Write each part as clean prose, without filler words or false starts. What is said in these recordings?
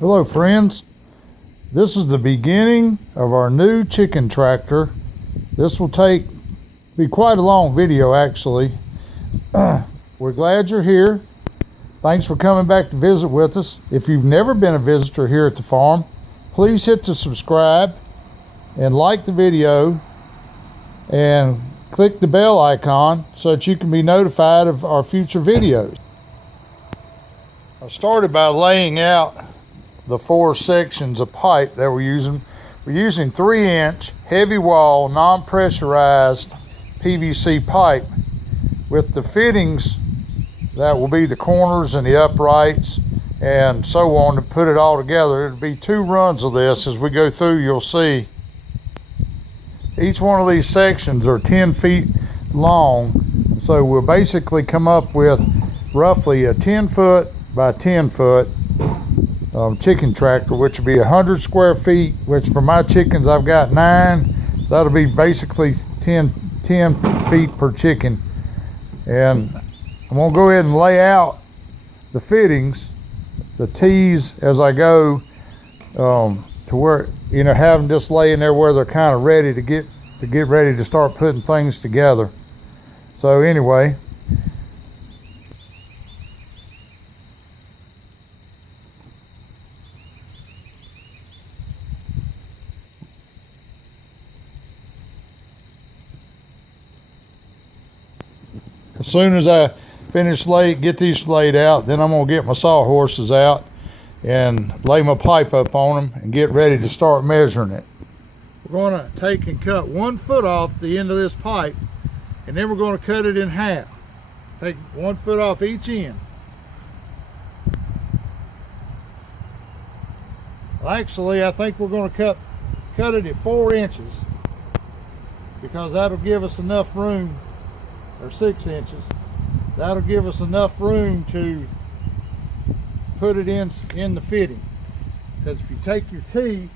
Hello friends, this is the beginning of our new chicken tractor. This will be quite a long video actually. We're glad you're here. Thanks for coming back to visit with us. If you've never been a visitor here at the farm, please hit the subscribe and like the video and click the bell icon so that you can be notified of our future videos. I started by laying out the 4 sections of pipe that we're using. We're using 3-inch heavy wall non-pressurized PVC pipe with the fittings that will be the corners and the uprights and so on to put it all together. It'll be 2 runs of this. As we go through, you'll see each one of these sections are 10 feet long, so we'll basically come up with roughly a 10 foot by 10 foot chicken tractor, which would be 100 square feet, which for my chickens I've got 9, so that'll be basically 10 feet per chicken. And I'm gonna go ahead and lay out the fittings, the T's as I go, to where, you know, have them just laying there where they're kind of ready to get ready to start putting things together. So anyway, as soon as I get these laid out, then I'm gonna get my sawhorses out and lay my pipe up on them and get ready to start measuring it. We're gonna take and cut 1 foot off the end of this pipe, and then we're gonna cut it in half. Take 1 foot off each end. Actually, I think we're gonna cut it at 4 inches because that'll give us enough room, or 6 inches. That'll give us enough room to put it in the fitting. Because if you take your T,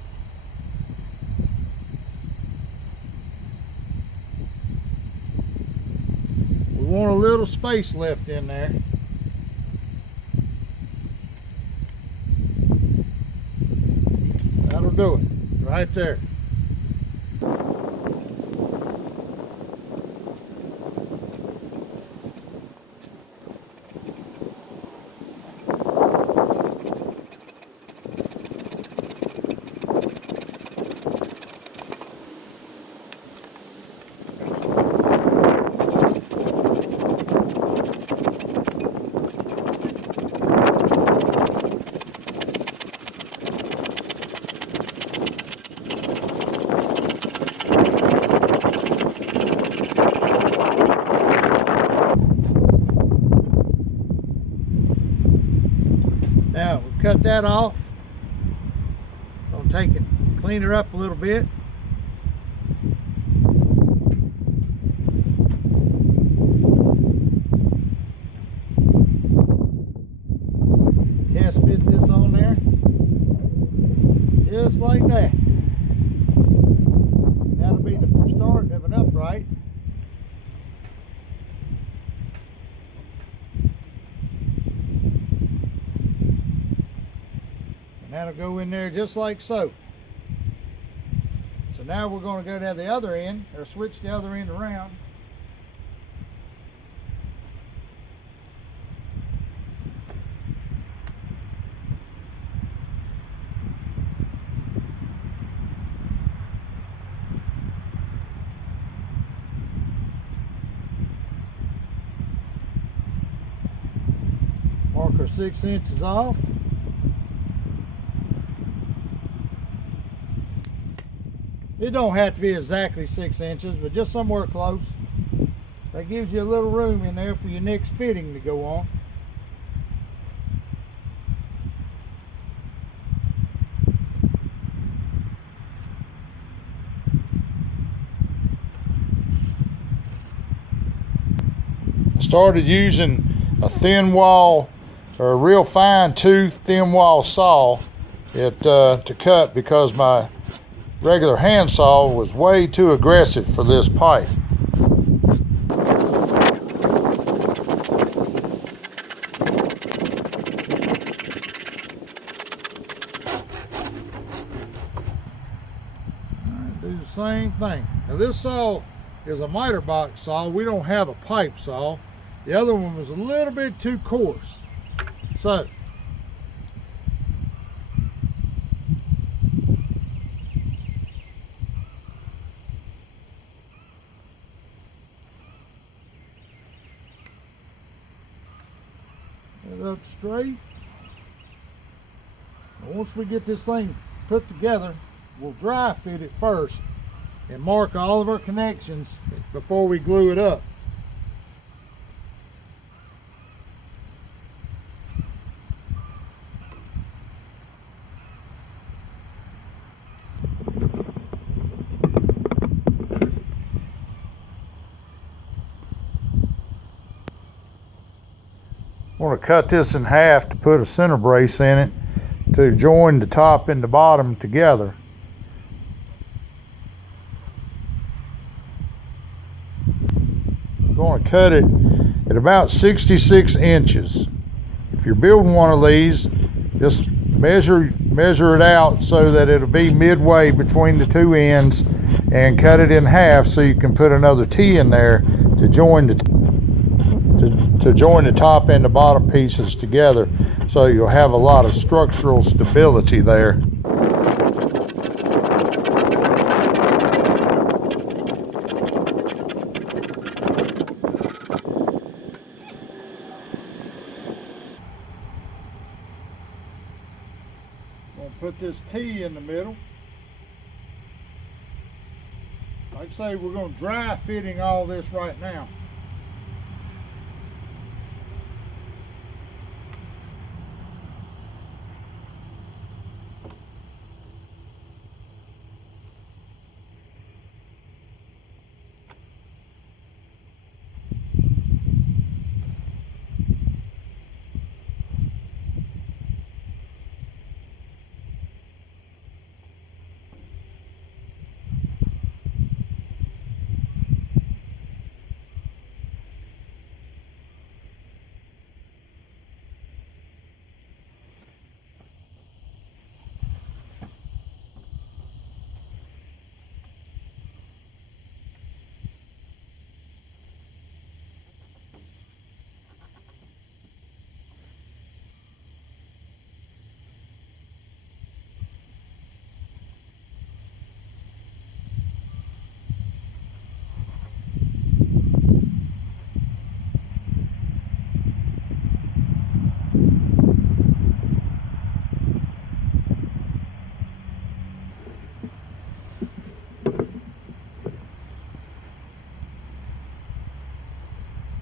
we want a little space left in there. That'll do it right there. Now we've cut that off. I'll take it, clean her up a little bit. Cast fit this on there, just like that. And that'll be the start of an upright. That'll go in there just like so. So now we're going to go to the other end, or switch the other end around. Mark our 6 inches off. It don't have to be exactly 6 inches, but just somewhere close. That gives you a little room in there for your next fitting to go on. I started using a thin wall, or a real fine tooth thin wall saw to cut, because my regular handsaw was way too aggressive for this pipe. same thing. Now this saw is a miter box saw. We don't have a pipe saw. The other one was a little bit too coarse. So it up straight. And once we get this thing put together, we'll dry fit it first and mark all of our connections before we glue it up. I want to cut this in half to put a center brace in it to join the top and the bottom together. I'm going to cut it at about 66 inches. If you're building one of these, just measure it out so that it'll be midway between the two ends, and cut it in half so you can put another T in there to join the top and the bottom pieces together, so you'll have a lot of structural stability there. I'm going to put this T in the middle. Like I say, we're going to dry fitting all this right now.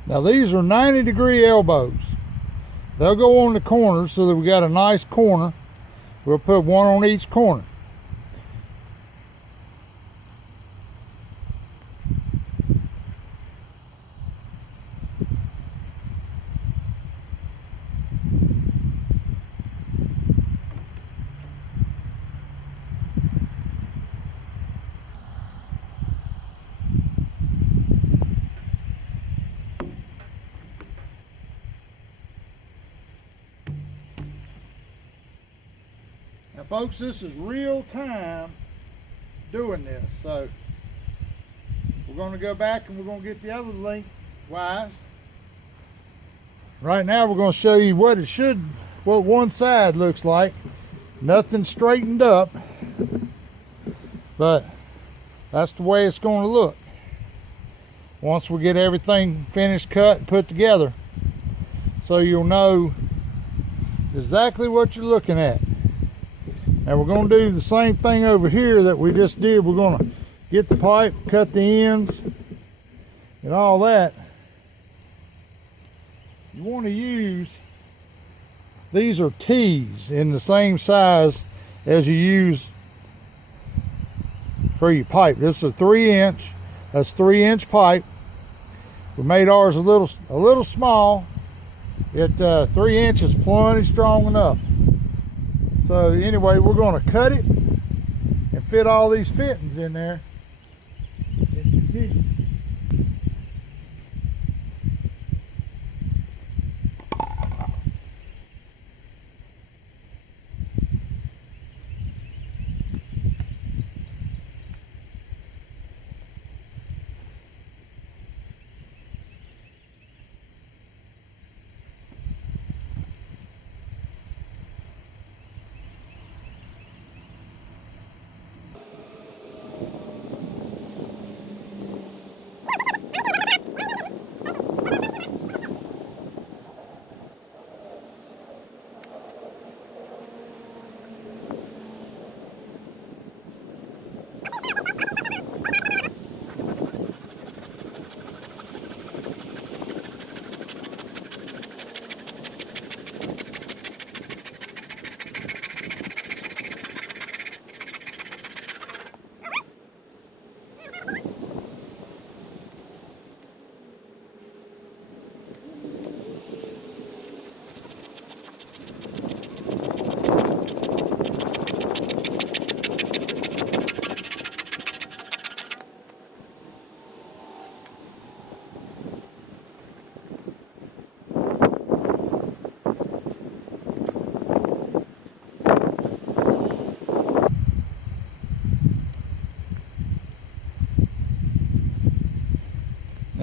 Now these are 90-degree elbows. They'll go on the corners so that we got a nice corner. We'll put one on each corner. Now folks, this is real time doing this, so we're going to go back and we're going to get the other lengthwise. Right now we're going to show you what one side looks like. Nothing straightened up, but that's the way it's going to look once we get everything finished, cut, and put together, so you'll know exactly what you're looking at. And we're going to do the same thing over here that we just did. We're going to get the pipe, cut the ends, and all that. You want to use, these are T's in the same size as you use for your pipe. This is a 3-inch. That's 3-inch pipe. We made ours a little small. 3 inches plenty strong enough. So anyway, we're going to cut it and fit all these fittings in there.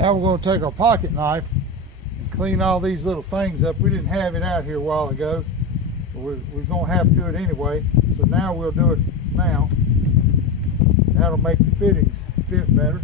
Now we're going to take our pocket knife and clean all these little things up. We didn't have it out here a while ago, but we're going to have to do it anyway. So now we'll do it now. That'll make the fittings fit better.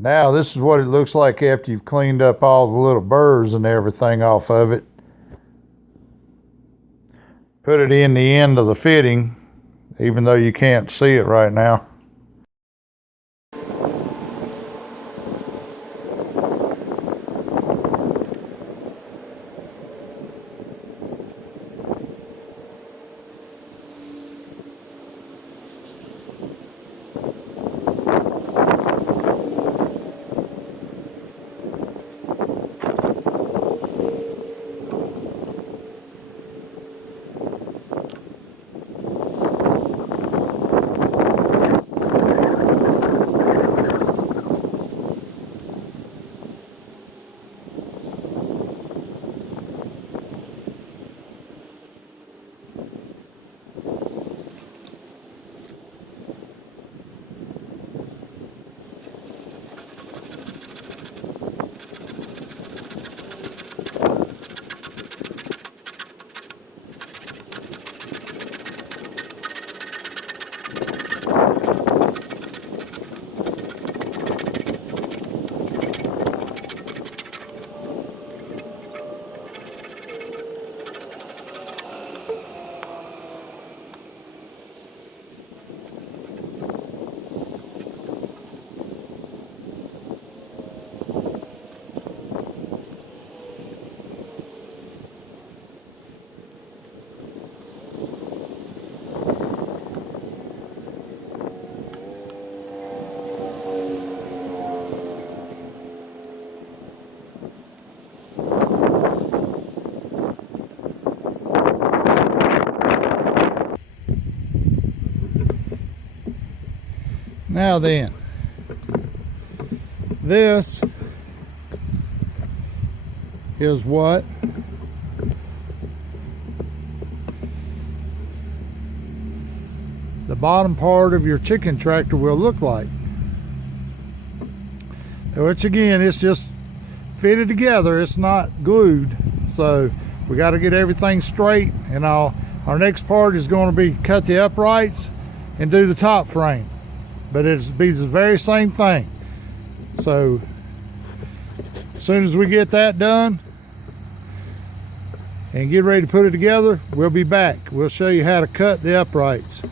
Now this is what it looks like after you've cleaned up all the little burrs and everything off of it. Put it in the end of the fitting, even though you can't see it right now. Now then, this is what the bottom part of your chicken tractor will look like. Which again, it's just fitted together, it's not glued, so we got to get everything straight. And our next part is going to be cut the uprights and do the top frame, but it'll be the very same thing. So as soon as we get that done and get ready to put it together, we'll be back. We'll show you how to cut the uprights.